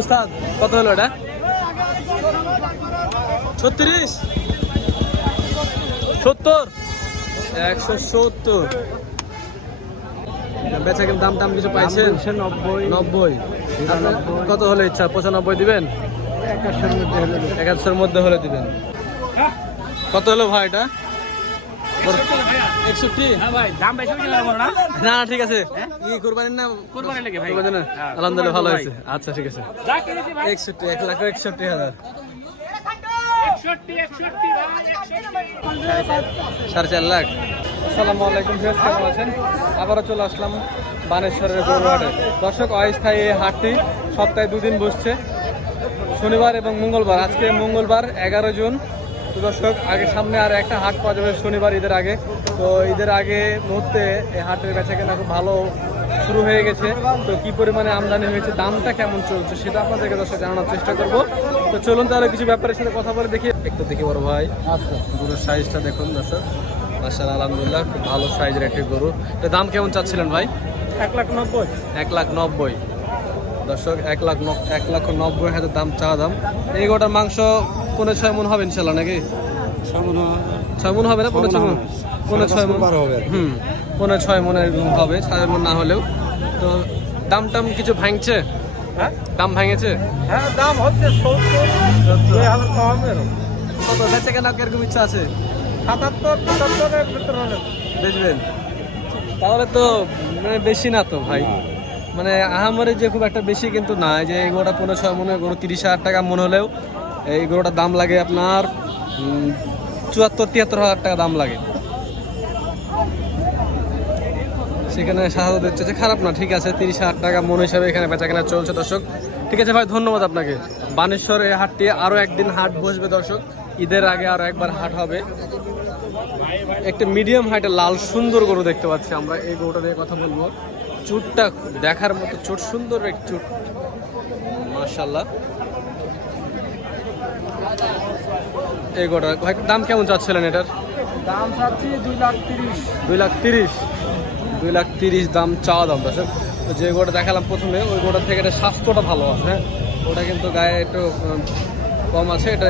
উস্তাদ কত হলো এটা? ছত্রিশ? সত্তর? একশো সত্তর। বেচা কিন্তু দাম টাম কিছু পাইছেন? নব্বই। কত হলে ইচ্ছা? পঁচানব্বই দিবেন? একাশের মধ্যে হলে একাশোর মধ্যে হলে দিবেন। কত হলো ভাই এটা? একষট্টি? ভাই দাম বেশি না? ঠিক আছে। ই কুরবানির ভাই? হ্যাঁ, আলহামদুলিল্লাহ ভালো হয়েছে। আচ্ছা ঠিক আছে। একষট্টি এক লাখ একষট্টি হাজার। 61 61 ভাই সাড়ে চার লাখ। আসসালামু আলাইকুম কেমন আছেন? আবারও চলে আসলাম বানেশ্বরের গরুহাটে। দর্শক অস্থায়ী এই হাটটি সপ্তাহে দুদিন বসছে। শনিবার এবং মঙ্গলবার। আজকে মঙ্গলবার এগারো জুন। তো দর্শক আগে সামনে আর একটা হাট পাওয়া যাবে শনিবার ঈদের আগে। তো ঈদের আগে মুহূর্তে এই হাটের বেচা কেনা খুব ভালো শুরু হয়ে গেছে। তো কি পরিমাণে আমদানি হয়েছে দামটা কেমন চলছে সেটা আপনাদেরকে দর্শক জানানোর চেষ্টা করব। তো চলুন তাহলে কিছু ব্যাপারের সাথে কথা বলে দেখি। একটু দেখি বড় ভাই। আচ্ছা। গরুর সাইজটা দেখুন দর্শক। মাসাল আলহামদুলিল্লাহ খুব ভালো সাইজের একটি গরু। তো দাম কেমন চাচ্ছিলেন ভাই? এক লাখ নব্বই। এক লাখ নব্বই। দর্শক এক লাখ ন- এক লাখ নব্বই হাজার দাম চা দাম। এই গোটার মাংস কোনো ছয় মন হবে ইনশাল্লাহ নাকি? ছয় মন হবে। না? পনেরো ছয় মন পনেরো ছয় মন হুম পনেরো ছয় মনের হবে ছয় মন না হলেও। তো দাম টাম কিছু ভাঙছে? হ্যাঁ? দাম ভাঙেছে? হ্যাঁ দাম হচ্ছে এরকম কত বেচে কেনা কীরকম ইচ্ছা আছে? সাতাত্তর পঁচাত্তরের ভিতরে বেচবেন? তাহলে তো মানে বেশি না তো ভাই। মানে আহামরে যে খুব একটা বেশি কিন্তু না যে এই গরুটা পনেরো ছয় মনে গরু, তিরিশ হাজার টাকা মনে হলেও এই গরুটার দাম লাগে আপনার চুয়াত্তর, তিয়াত্তর হাজার টাকা দাম লাগে। সেখানে সাহায্য দিচ্ছে যে খারাপ না, ঠিক আছে, তিরিশ হাজার টাকা মন হিসাবে এখানে বেচা কেনা চলছে দর্শক। ঠিক আছে ভাই, ধন্যবাদ আপনাকে। বানেশ্বর এই হাটটি আরও একদিন হাট বসবে দর্শক। ঈদের আগে আরও একবার হাট হবে। একটা মিডিয়াম হাইটের লাল সুন্দর গরু দেখতে পাচ্ছি আমরা, এই গরুটা নিয়ে কথা বলব। চুটটা দেখার মতো চুট সুন্দর এক চুট। মার্শাল্লাহ এই ভাই দাম কেমন চাচ্ছিলেন এটার? দাম চাচ্ছি দুই লাখ তিরিশ। দুই লাখ তিরিশ? দুই লাখ তিরিশ দাম চাওয়া দাম দর্শক। তো যে গোটা দেখালাম প্রথমে ওই গোটা থেকে এটা স্বাস্থ্যটা ভালো আছে হ্যাঁ? ওটা কিন্তু গায়ে একটু কম আছে এটা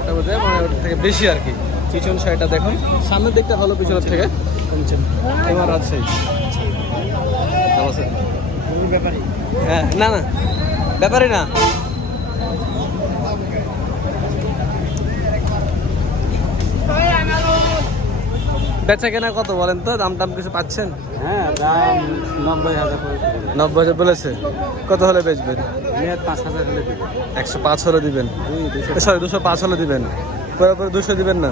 এটা বোধহয় মানে ওটার থেকে বেশি আর কি। পিছন সাইডটা দেখুন। সামনের দিকটা ভালো পিছনের থেকে। কমছে এবার আছে হ্যাঁ না না ব্যাপারই না। বেচা কেনা কত বলেন তো? দাম টাম কিছু পাচ্ছেন? হ্যাঁ দাম নব্বই হাজার নব্বই হাজার বলেছে। কত হলে বেচবেন? পাঁচ হাজার হলে একশো পাঁচ হলে দিবেন? সরি দুশো পাঁচ হলে দিবেন। পরে পরে দুশো দিবেন না?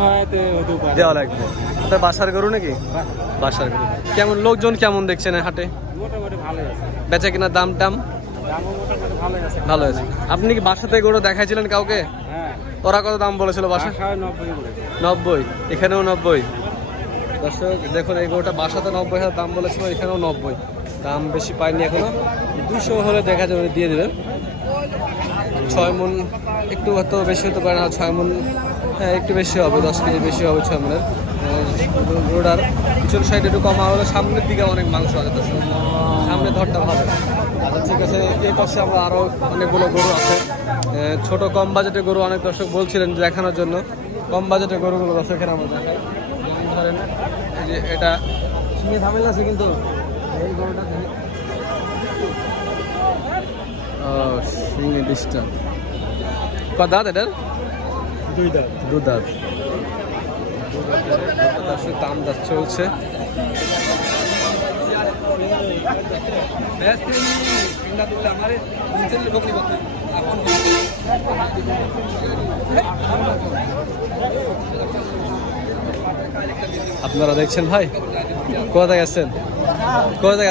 হয় দেওয়া লাগবে। আপনার বাসার গরু নাকি? বাসার গরু। কেমন লোকজন কেমন দেখছেন হাটে? মোটামুটি বেচা কেনার দাম টাম? ভালো আছে। আপনি কি বাসাতে গরু দেখাইছিলেন কাউকে? হ্যাঁ। ওরা কত দাম বলেছিল বাসা? নব্বই এখানেও নব্বই। দর্শক দেখুন এই গরুটা বাসাতে নব্বই হাজার দাম বলেছিল এখানেও নব্বই। দাম বেশি পায়নি এখনও। দুশো হলে দেখা যাবে দিয়ে দেবেন। ছয় মন একটু হয়তো বেশি হতে পারে না, ছয় মন হ্যাঁ একটু বেশি হবে, দশ কেজি বেশি হবে ছয় মনের। রোডার পিছন সাইডে একটু কমা হলে সামনের দিকে অনেক মাংস আছে দর্শক সামনে ধরটা ভালো আচ্ছা ঠিক আছে, এই পাশে আমরা আরও অনেকগুলো গরু আছে। ছোট কম বাজেটে গরু অনেক দর্শক বলছিলেন দেখানোর জন্য। কম বাজেটে গরুগুলো দর্শকের আমরা দেখাই ধরেন, এই যে এটা আছে কিন্তু। এই গরুটা সিঙ্গে ডিস্টার্ব কত দাঁত এটার? দুই দাম দু দাঁত। দর্শক দাম দাঁত চলছে আপনারা দেখছেন ভাই? কোথা থেকে আসছেন কোথা থেকে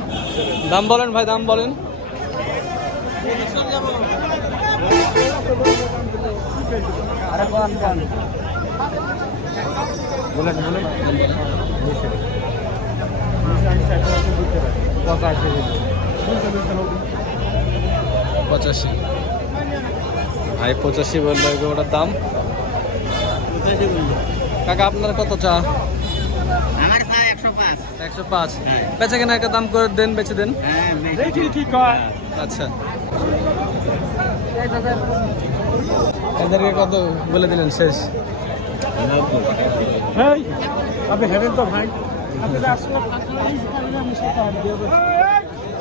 দাম বলেন ভাই, দাম বলেন। পঁচাশি। ভাই, পঁচাশি বলল ওটার দাম। কাকা, আপনার কত চা আমার চা একশো পাঁচ একশো পাঁচ। বেচা কেনা একটা দাম করে দেন বেচে দেন। হ্যাঁ দেখি কি কয় আচ্ছা। এদেরকে কত বলে দিলেন? শেষ। আপনি তো ভাই।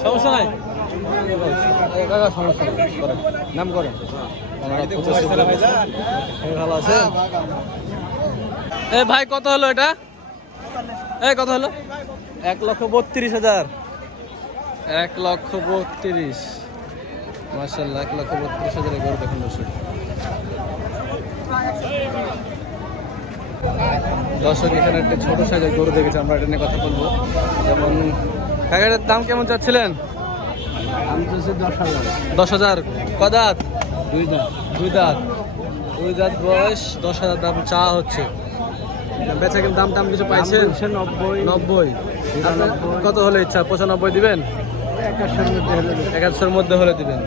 সমস্যা নাই। সমস্যা নাম করেন। ভালো আছে এ ভাই কত হলো এটা? এ কত হলো? এক লক্ষ বত্রিশ হাজার। এক লক্ষ বত্রিশ। মার্শাল্লাহ এক লক্ষ বত্রিশ হাজার এগারো দেখুন দর্শক। দর্শক এখানে একটা ছোট সাইজের গরু দেখেছি আমরা এটা নিয়ে কথা বলব। যেমন কাকাটার দাম কেমন চাচ্ছিলেন? দশ হাজার। দশ হাজার। কদাত দুই দাম দুই দাঁত। দুই দাঁত বয়স দশ হাজার দাম চা হচ্ছে। বেচা কিন্তু দাম টাম কিছু পাইছেন? সে নব্বই। নব্বই। কত হলে ইচ্ছা? পঁচানব্বই দিবেন? একাশের মধ্যে হলে দিবেন।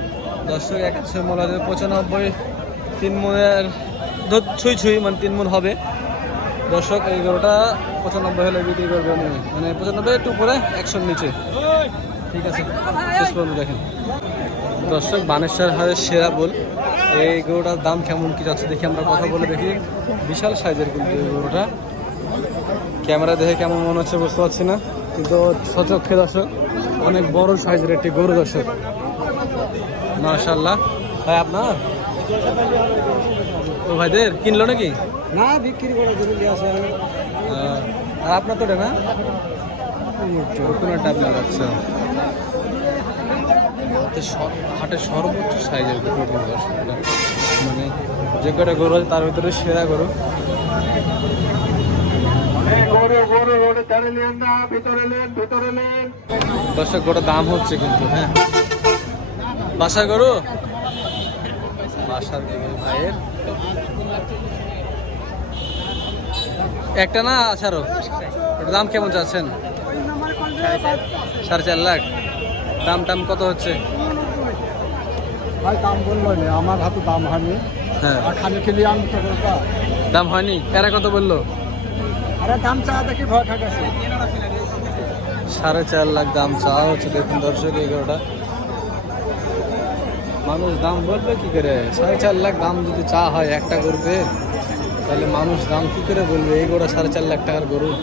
দর্শক একাশোর মনে পঁচানব্বই, তিন মনের ছুঁই ছুঁই মানে তিন মন হবে। দর্শক, এই গরুটা পঁচানব্বই হলে বিক্রি করবেন মানে পঁচানব্বই একটু উপরে, একশোর নিচে। ঠিক আছে, শেষ পর্যন্ত দেখেন। দর্শক, বানেশ্বর হারের সেরা বল। এই গরুটার দাম কেমন কি যাচ্ছে দেখি আমরা কথা বলে দেখি। বিশাল সাইজের কিন্তু এই গরুটা। ক্যামেরা দেখে কেমন মনে হচ্ছে বুঝতে পারছি না। কিন্তু সচক্ষে দর্শক অনেক বড় সাইজের একটি গরু দর্শক। মাশাল্লাহ ভাই আপনার? ও ভাইদের কিনলো নাকি? না বিক্রি করার জন্য আহ, আর আপনার তো না? আপনার? আচ্ছা। হাটের সর্বোচ্চ সাইজের মানে যে কটা গরু আছে তার ভিতরে সেরা গরু। দর্শক গোটা দাম হচ্ছে কিন্তু হ্যাঁ। বাসা গরু? বাসার ভাইয়ের। একটা না ওটার দাম কেমন চাচ্ছেন? সাড়ে চার লাখ। দাম টাম কত হচ্ছে? ভাই দাম বলল না আমার হাতে দাম হয়নি। হ্যাঁ। খালি খেলি আমি দাম হয়নি? এরা কত বলল? সাড়ে চার লাখ দাম চাওয়া হচ্ছে, দেখুন দর্শক, এগারোটা। মানুষ দাম বলবে কি করে? সাড়ে চার লাখ দাম যদি চা হয় একটা গরুতে, তাহলে মানুষ দাম কি করে বলবে? এই গরু সাড়ে চার লাখ টাকার গরু।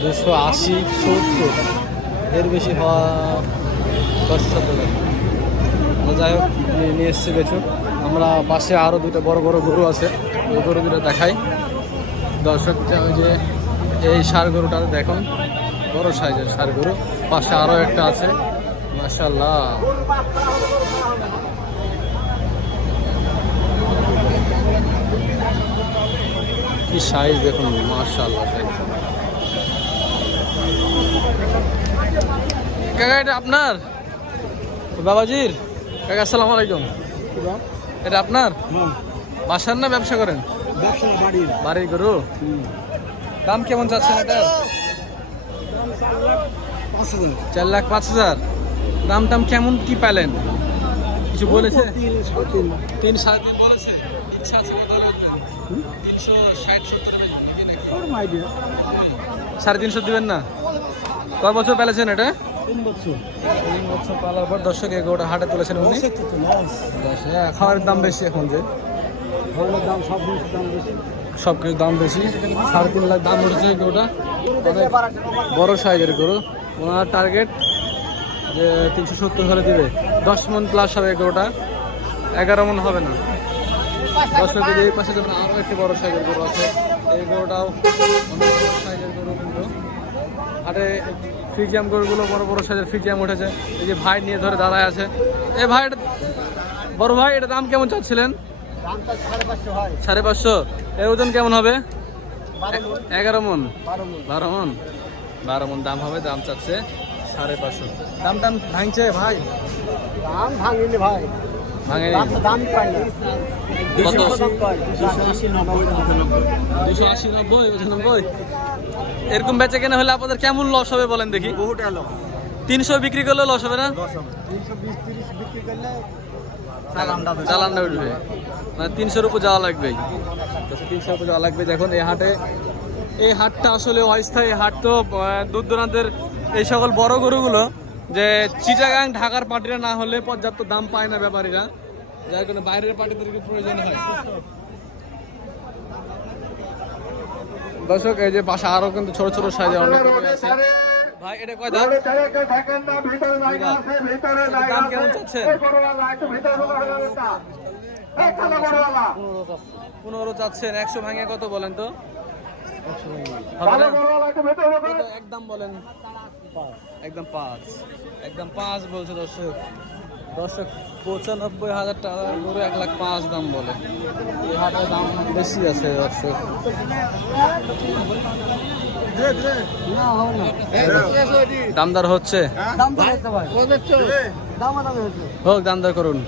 দুশো আশি, সত্তর। এর বেশি হওয়া হবে যাই হোক, নিয়ে- এসছে বেছু আমরা পাশে আরও দুটো বড় বড় গরু আছে, ওই গরু দুটো দেখাই। দর্শক ওই যে এই সার গরুটা দেখুন বড় সাইজের সার গরু পাশে আরও একটা আছে মাশাল্লাহ কি সাইজ দেখুন মাশাল্লাহ কাকা এটা আপনার? বাবাজির? কাকা আসসালামু আলাইকুম। এটা আপনার? বাসার না ব্যবসা করেন? বাড়ির গরু? দাম কেমন চাচ্ছেন এটা? চার লাখ পাঁচ হাজার। দাম টাম কেমন কি পেলেন? কিছু বলেছে? তিন সাড়ে তিন। বলেছে? ইচ্ছা আছে তিনশো ষাট সত্তর সাড়ে তিনশো দিবেন না? কয় বছর পেলেছেন এটা? তিন বছর। তিন বছর পালার পর দর্শক এগারোটা হাটে তুলেছেন উনি। হ্যাঁ, খাওয়ার দাম বেশি এখন যে। দাম সব জিনিসের দাম বেশি। সব কিছু দাম বেশি। সাড়ে তিন লাখ দাম উঠেছে গরুটা। বড় সাইজের গরু। ওনার টার্গেট যে তিনশো সত্তর হলে দিবে। দশ মন প্লাস হবে গরুটা। এগারো মন হবে না। দশ কেজি এই পাশে যেমন আরও একটি বড় সাইজের গরু আছে। এই গরুটাও বড় হাটে ফ্রিজিয়াম গরুগুলো বড় বড় সাইজের ফ্রিজিয়াম উঠেছে। এই যে ভাই নিয়ে ধরে দাঁড়ায় আছে। এ ভাই বড় ভাই, এটা দাম কেমন চাচ্ছিলেন? সাড়ে পাঁচশো এর ওজন কেমন হবে? এগারো মন? বারো মন। বারো মন? দাম হবে দাম চাচ্ছে সাড়ে পাঁচশো। দাম টাম ভাঙছে ভাই? দাম ভাঙিনি ভাই। দাম দাম দাম এরকম বেচে কেনা হলে আপনাদের কেমন লস হবে বলেন দেখি? তিনশো বিক্রি করলে লস হবে না? তিনশো বিশ তিরিশ বিক্রি করলে চালানটা উঠবে। মানে তিনশোর উপর যাওয়া লাগবেই। তিনশোর উপর যাওয়া লাগবে। দেখুন এই হাটে এই হাটটা আসলে অস্থায়ী হাট তো দূর দূরান্তের এই সকল বড় গরুগুলো যে চিটাগাং ঢাকার পার্টিরা না হলে পর্যাপ্ত দাম পায় না ব্যাপারীরা। যার কারণে বাইরের পার্টিদেরকে প্রয়োজন হয়। দর্শক এই যে পাশে আরও কিন্তু ছোট ছোট সাইজে অনেক আছে। ভাই এটা কয় দাম দাম কেমন চাচ্ছেন? পনেরো চাচ্ছেন একশো ভাঙে কত বলেন তো? একদম বলেন। একদম পাঁচ। একদম পাঁচ বলছে দর্শক। দর্শক পঁচানব্বই হাজার টাকা গরু এক লাখ পাঁচ দাম বলে। এই হাটের দাম বেশি আছে দর্শক। দামদার হচ্ছে। হোক, দামদার করুন।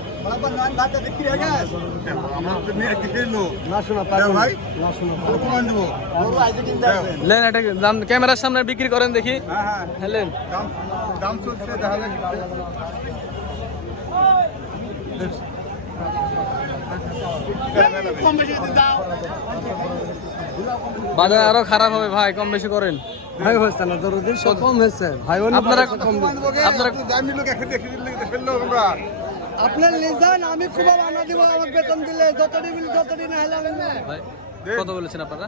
ক্যামেরার সামনে বিক্রি করেন দেখি। হ্যাঁ লেন। দাম চলছে তাহলে বাজার আরও খারাপ হবে ভাই কম বেশি করেন। ভাই হয়েছে না তোর দিন সব কম হয়েছে। ভাই আপনারা কম আপনারা দামি লোক এখন দেখে দিলে ফেলল আমরা। আপনার লিজান আমি খুব আনা দিব আমাকে বেতন দিলে যত দিবেন তত দিন হেলা হবে ভাই কত বলেছেন আপনারা?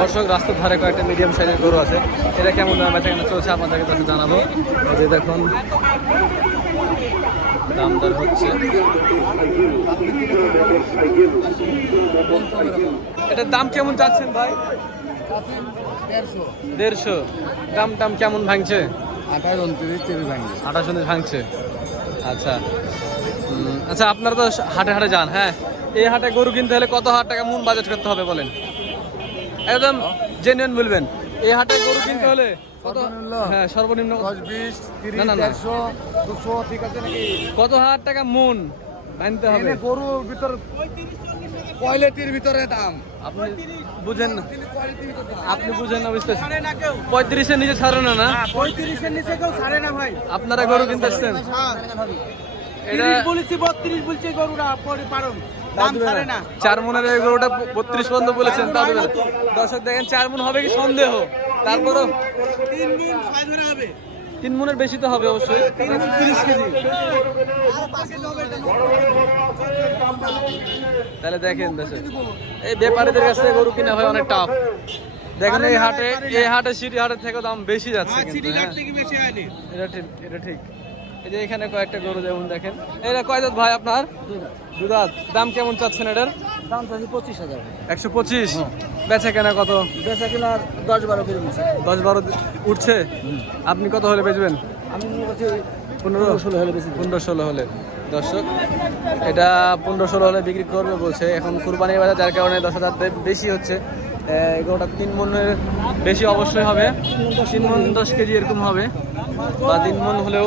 দর্শক রাস্তার ধারে কয়েকটা মিডিয়াম সাইজের গরু আছে। এটা কেমন দাম বেচা কেনা চলছে আপনাদেরকে কাছে জানাব। যে দেখুন দাম দর হচ্ছে। এটার দাম কেমন চাচ্ছেন ভাই? দেড়শো। দাম টাম কেমন ভাঙছে? আঠাশ উনত্রিশ ভাঙছে। আচ্ছা। আচ্ছা আপনারা তো হাটে হাটে যান হ্যাঁ? এই হাটে গরু কিনতে হলে কত হাজার টাকা মূল বাজেট করতে হবে বলেন? একদম জেনুইন বলবেন। এই হাটে গরু কিনতে হলে? হ্যাঁ সর্বনিম্ন কত? হাজার টাকা মন? আনতে হবে। গরুর ভিতর কোয়ালিটির ভিতরে দাম। আপনি বুঝেন না। আপনি বুঝেন না বুঝতেছেন পঁয়ত্রিশের নিচে ছাড়ে না না? পঁয়ত্রিশের নিচে কেউ ছাড়ে না ভাই। আপনারা গরু কিনতে আসছেন? এটা বলেছি বত্রিশ বলছে গরুরা পরে পারুন। চার মনের এই গরুটা বত্রিশ পর্যন্ত বলেছেন তা দেবেন। দর্শক দেখেন চার মন হবে কি সন্দেহ? তারপরও তিন মিন মনের বেশি তো হবে অবশ্যই। তিরিশ কেজি। তাহলে দেখেন দেশে এই ব্যাপারীদের কাছ গরু কিনা হয় অনেক টাফ দেখেন এই হাটে এই হাটে সিটি হাটের থেকে দাম বেশি যাচ্ছে হ্যাঁ। হয়নি। এটা ঠিক এটা ঠিক। এই যে এখানে কয়েকটা গরু যেমন দেখেন এটা কয় ভাই আপনার? দুদাত দাম কেমন চাচ্ছেন এটার? দাম চাচ্ছি পঁচিশ হাজার। একশো পঁচিশ? বেচা কেনা কত? বেচা কিনা দশ বারো কেজি নিচ্ছে দশ বারো উঠছে? আপনি কত হলে বেচবেন? আমি পনেরো? ষোলো হলে বেশি পনেরো ষোলো হলে। দর্শক এটা পনেরো ষোলো হলে বিক্রি করবে বলছে। এখন কুরবানির বাজার যার কারণে দশ হাজার বেশি হচ্ছে। এগুলোটা তিন মনের বেশি অবশ্যই হবে। তিন মন দশ কেজি এরকম হবে। বা তিন মন হলেও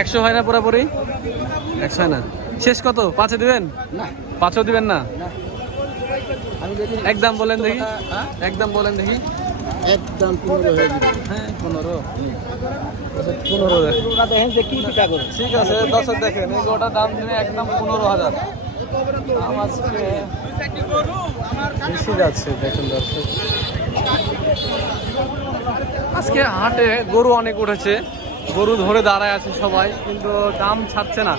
একশো হয় না পুরোপুরি? একশো না। শেষ কত? পাঁচে দিবেন? না। পাঁচও দিবেন না? একদম বলেন দেখি। একদম বলেন দেখি। একদম পনেরো হয়ে যাবে হ্যাঁ পনেরো। পনেরো দেখ দেখেন যে কি পিঠা করে। ঠিক আছে দর্শক দেখেন এই দাম দিনে একদম পনেরো হাজার। দাম আজকে বেশি যাচ্ছে দেখুন দর্শক। আজকে হাটে গরু অনেক উঠেছে। গরু ধরে দাঁড়ায় আছে সবাই, কিন্তু দাম ছাড়ছে না।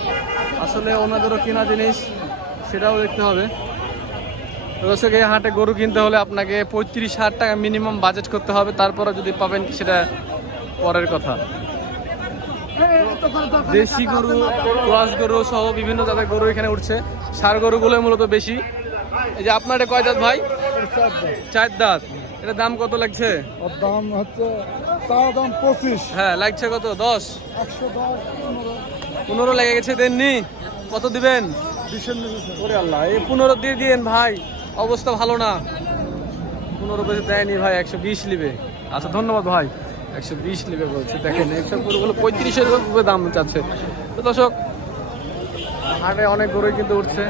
আসলে ওনাদেরও কেনা জিনিস, সেটাও দেখতে হবে। দর্শক, এই হাটে গরু কিনতে হলে আপনাকে পঁয়ত্রিশ হাজার টাকা মিনিমাম বাজেট করতে হবে, তারপরে যদি পাবেন সেটা পরের কথা। দেশি গরু ক্রস গরু সহ বিভিন্ন জাতের গরু এখানে উঠছে। সার গরুগুলো মূলত বেশি। এই যে আপনার কয় দাঁত ভাই? চার দাঁত এটা দাম কত লাগছে? ওর দাম হচ্ছে তার দাম পঁচিশ। হ্যাঁ লাগছে কত? দশ? একশো দশ পনেরো। লেগে গেছে দেননি? কত দিবেন? ওরে আল্লাহ এই পনেরো দিয়ে দিয়েন ভাই। অবস্থা ভালো না। পনেরো বেশি দেয়নি ভাই একশো বিশ নিবে। আচ্ছা ধন্যবাদ ভাই। একশো বিশ নিবে বলছে দেখেন এইসব গরুগুলো পঁয়ত্রিশের উপরে দাম চাচ্ছে। তো দর্শক হাটে অনেক গরুই কিন্তু উঠছে।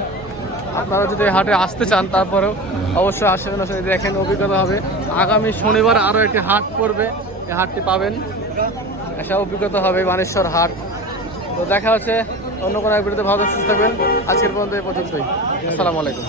আপনারা যদি হাটে আসতে চান তারপরেও অবশ্যই আসবেন। আসলে দেখেন অভিজ্ঞতা হবে। আগামী শনিবার আরও একটি হাট পড়বে। এই হাটটি পাবেন। এসব অভিজ্ঞতা হবে মানেশ্বর হাট। তো দেখা হচ্ছে অন্য কোনো এক বিরুদ্ধে ভালো সুস্থ থাকবেন। আজকের পর্যন্ত এই পর্যন্তই। আসসালামু আলাইকুম।